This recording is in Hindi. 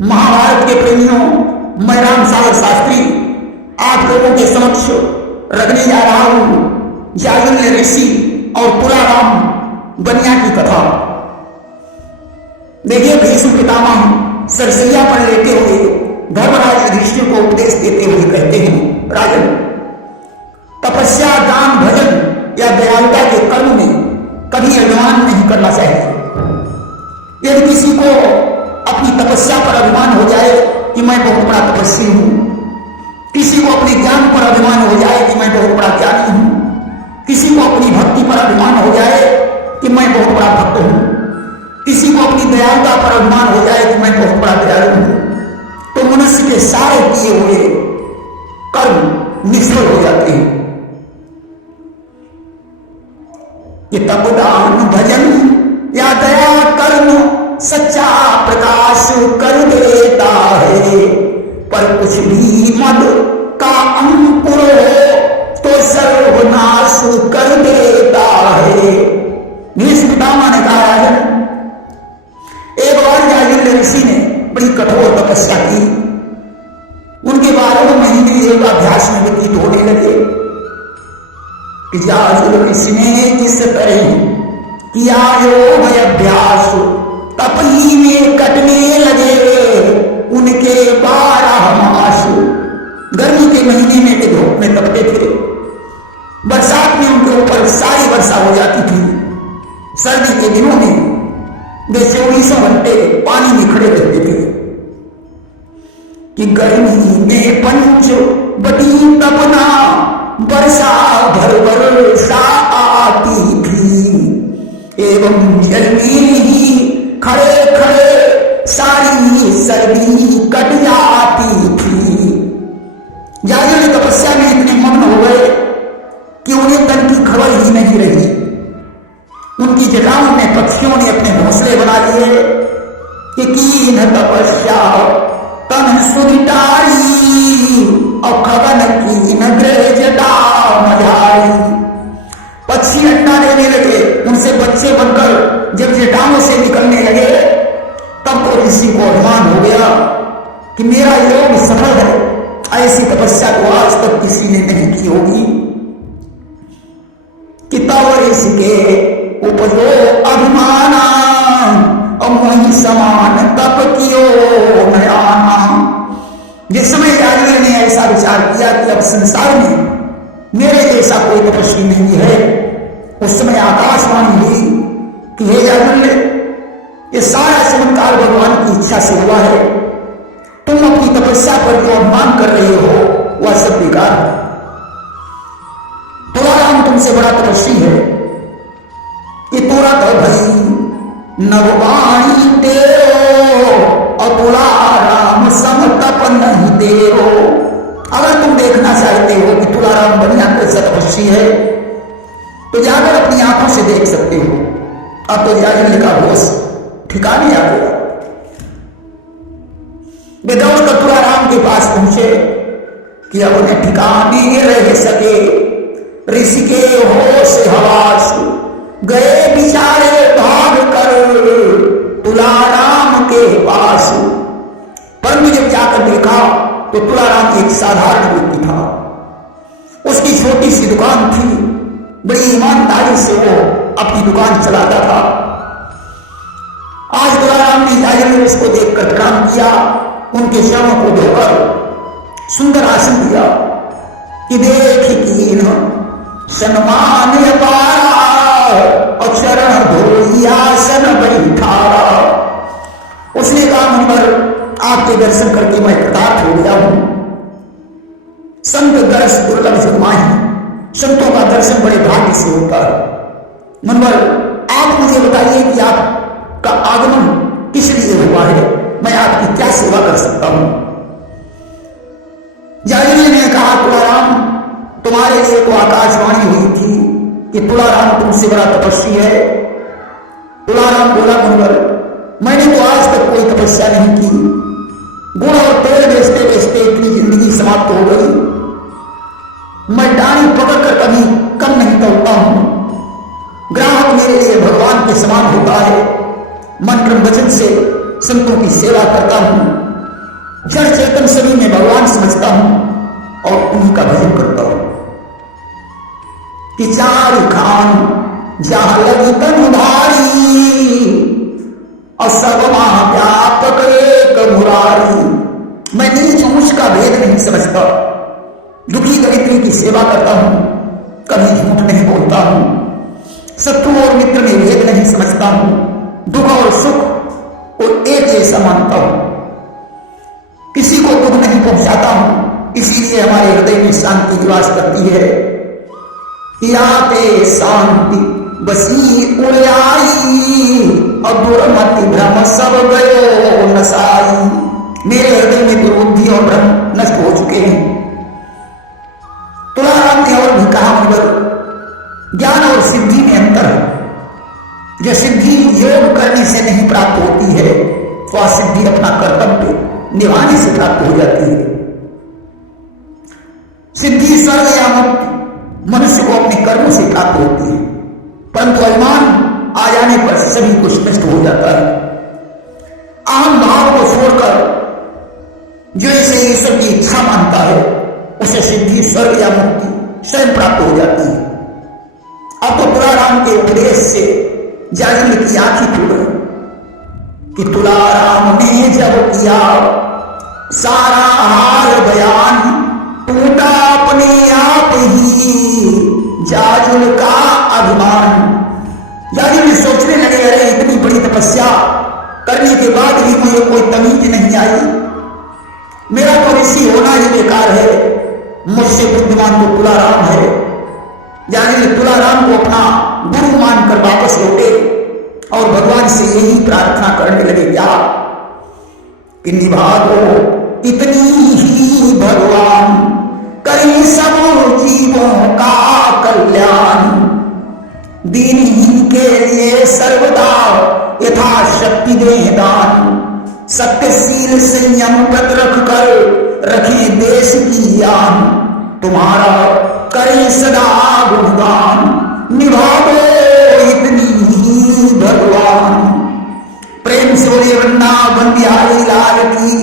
महाभारत के प्रेमियों, मैं राम सागर शास्त्री आप लोगों के समक्ष रखने जा रहा हूं याज्ञवल्क्य ऋषि और तुलाराम बनिया की कथा। देखिए, भीष्म पितामह सरसैया पर लेते हुए धर्मराज युधिष्ठिर को उपदेश देते हुए कहते हैं, राजन, तपस्या, दान, भजन या दयालुता के कर्म में कभी अभिमान नहीं करना चाहिए। यदि किसी को अपनी तपस्या पर अभिमान हो जाए कि मैं बहुत बड़ा तपस्वी हूं, किसी को अपने ज्ञान पर अभिमान हो जाए कि मैं बहुत बड़ा ज्ञानी हूं, किसी को अपनी भक्ति पर अभिमान हो जाए कि मैं बहुत बड़ा भक्त हूं, किसी को अपनी दयालुता पर अभिमान हो जाए कि मैं बहुत बड़ा दयालु हूं, तो मनुष्य के सारे किए हुए कर्म निष्फल हो जाते हैं। ये तप, दान, भजन या दया कर्म सच्चा प्रकाश कर देता है, पर कुछ भी मद का अंकुर हो तो सर्वनाश कर देता है। भीष्म पितामह ने कहा, राजन, एक बार याज्ञवल्क्य ऋषि ने बड़ी कठोर तपस्या की। उनके 12 महीने योग अभ्यास में व्यतीत होने लगे कि याज्ञवल्क्य ऋषि ने जिस तरह किया योग अभ्यास तपही में कटने लगे उनके 12 मास। गर्मी के महीने में वे धूप में तपते थे, बरसात में उनके ऊपर सारी वर्षा हो जाती थी, सर्दी के दिनों में वे 24 घंटे पानी में खड़े रहते थे कि गर्मी में पंच बटी तपना, वर्षा भर वर्षा आती थी, एवं जल में ही खड़े खड़े सारी सर्दी कट जाती थी। याज्ञवल्क्य तपस्या में इतने मग्न हो गए कि उन्हें तन की खबर ही नहीं रही। उनकी जटाओं में पक्षियों ने अपने घोंसले बना लिए कि कीन तपस्या तन सुनिटारी और खगन कीन गृह जटा मझारी। पक्षी अंडा देने लगे, उनसे बच्चे बनकर जब जटाओं से निकलने लगे तब तो ऋषि को अभिमान हो गया कि मेरा योग सफल है, ऐसी तपस्या को आज तक किसी ने नहीं की होगी। कि तब ऋषि के उपजो अभिमाना और वही समान तप कियो नयाना। जिस समय याज्ञवल्क्य ने ऐसा विचार किया कि अब संसार में मेरे जैसा कोई तपस्वी नहीं है, उस समय आकाशवाणी हुई कि हे याज्ञवल्क्य, ये सारा चमत्कार भगवान की इच्छा से हुआ है। तुम अपनी तपस्या पर जो अभिमान कर रहे हो वह सब बेकार है। तुलाराम तुमसे बड़ा तपस्वी है। ये तुरत भई नववाणी तेरो और तुलाराम सम तप नहीं तेरो। अगर तुम देखना चाहते हो कि तुलाराम बनिया कैसा तपस्वी है तो जाकर अपनी आंखों से देख सकते हो। अब तो याज्ञवल्क्य का होश ठिकाने आ गया। वे दौड़कर तुलाराम के पास पहुंचे कि अब उन्हें ठिकाने रह सके। ऋषि के होश हवास गए बिचारे भाग कर तुलाराम के पास। परंतु जब जाकर देखा तो तुलाराम एक साधारण व्यक्ति था। उसकी छोटी सी दुकान थी, बड़ी ईमानदारी से वो अपनी दुकान चलाता था। आज तुलाराम ने याज्ञवल्क्य को देखकर प्रणाम किया, उनके चरणों को धोकर सुंदर आसन दिया कि देख कीन सन्मान पारा और चरण धोई आसन बैठारा। उसने कहा, मुनिवर, आपके दर्शन करके मैं कृतार्थ हो गया हूं। संत दर्श दुर्लभ जन्माहि, संतों का दर्शन बड़े भाग्य से होता है। मुनिवर, आप मुझे बताइए कि आपका आगमन किस लिए हुआ है, मैं आपकी क्या सेवा कर सकता हूं। याज्ञवल्क्य ने कहा, तुलाराम, तुम्हारे लिए तो आकाशवाणी हुई थी कि तुलाराम तुमसे बड़ा तपस्वी है। तुलाराम बोला, मुनिवर, मैंने तो आज तक कोई तपस्या नहीं की। गुड़ और तेल बेचते बेचते इतनी जिंदगी समाप्त हो गई। मैं डाली पकड़कर कभी कम नहीं तोड़ता हूं। ग्राहक मेरे लिए भगवान के समान होता है। मंत्र वचन से संतों की सेवा करता हूं। जड़ चेतन सभी में भगवान समझता हूं और उन्हीं का भजन करता हूं कि चार खान जहां लगी तन उधारी और सर्वमा व्यापक एक मुरारी। मैं नीच ऊंच का भेद नहीं समझता, दुखी दरिद्री की सेवा करता हूं, कभी झूठ नहीं बोलता हूं, शत्रु और मित्र में भेद नहीं समझता हूं, दुख और सुख को एक जैसा मानता हूं, किसी को दुख नहीं पहुंचाता हूं। इसीलिए हमारे हृदय में शांति निवास करती है। याते शांति बसी उड़ाई और दुर्मति भ्रम सब गयो नसाई। मेरे हृदय में दुर्बुद्धि और भ्रम नष्ट हो चुके हैं। तुलाराम ने और भी कहा, मुझे ज्ञान और सिद्धि में अंतर है। जो सिद्धि योग करने से नहीं प्राप्त होती है, वह सिद्धि अपना कर्तव्य निभाने से प्राप्त हो जाती है। सिद्धि स्वर्ग या मुक्ति मनुष्य को अपने कर्मों से प्राप्त होती है, परंतु अभिमान आ जाने पर सभी कुछ नष्ट हो जाता है। अहम भाव को छोड़कर जो इसे ईश्वर की इच्छा मानता है, उसे सिद्धि स्वर्ग या मुक्ति स्वयं प्राप्त हो जाती है। अब तो तुलाराम के उपदेश से जागरण की आंखें खुल गई कि तुलाराम ने जब किया सारा हाल बयान, टूटा अपने आप ही जाजुल का अभिमान। जाजुल सोचने लगे, अरे इतनी बड़ी तपस्या करने के बाद भी मुझे कोई तमीज नहीं आई, मेरा तो ऋषि होना ही बेकार है, मुझसे बुद्धिमान तो तुलाराम है। जाजुल तुलाराम को अपना गुरु मानकर वापस लौटे और भगवान से यही प्रार्थना करने लगे, क्या कि निभा दो इतनी ही भगवान, करें सब जीवों का कल्याण। दीनहीन के लिए सर्वदा यथाशक्ति दे दान, सत्यशील संयम व्रत रख कर रखे देश की आन। तुम्हारा करें सदा गुणगान, निभा दो इतनी ही भगवान। प्रेम से बोले वृंदावन बिहारी लाल की